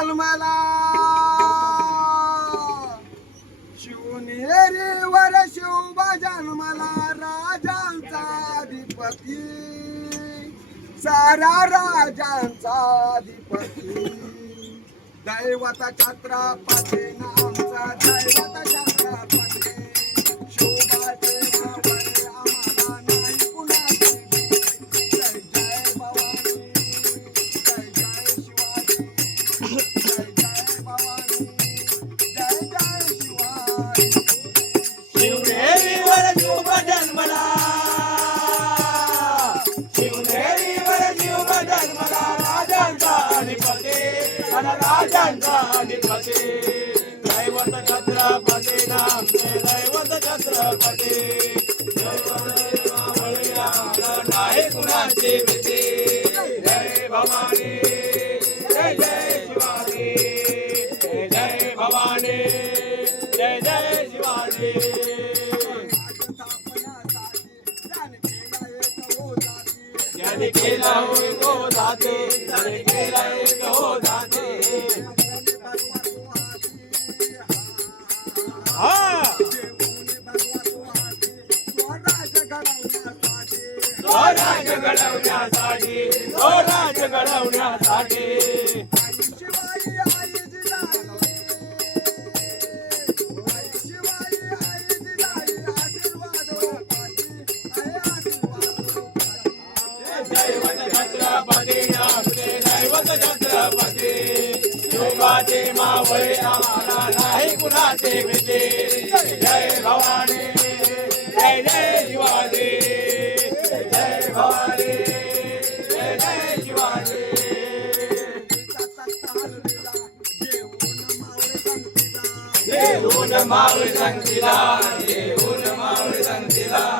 जन्मला शिवनेरीवर शिवबा जन्मला राजांचा अधिपती. सारा राजांचा अधिपती. दैवत छत्रपती नामचा दैवत छत्रपती. अधिपती दैवत छत्रपती नामचे दैवत छत्रपती। नाही भीती जय भवानी। जय जय शिवाजी जय जय भवानी। जय जय शिवाजी केला हो जाते केला हो स्वराज घडवण्यासाठी स्वराज घडवण्यासाठी दैवत छत्रपती आपले दैवत छत्रपती योगाचे मावळे आम्हाला नाही. कुणाचे भीती जय भवानी. जय जय शिवाजी. जय भवानी. जय जय शिवाजी. येऊन मावळ संगतीला. येऊन मावळ संगतीला.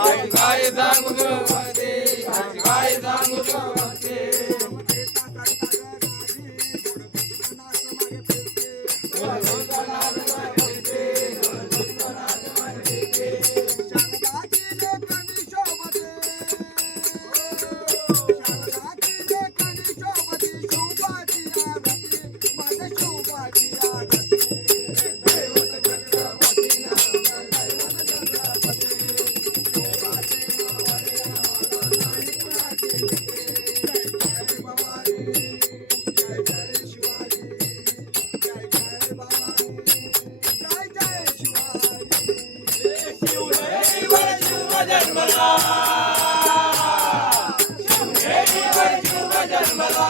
काय काय सांगू तू भक्ती काय काय सांगू జన్మలా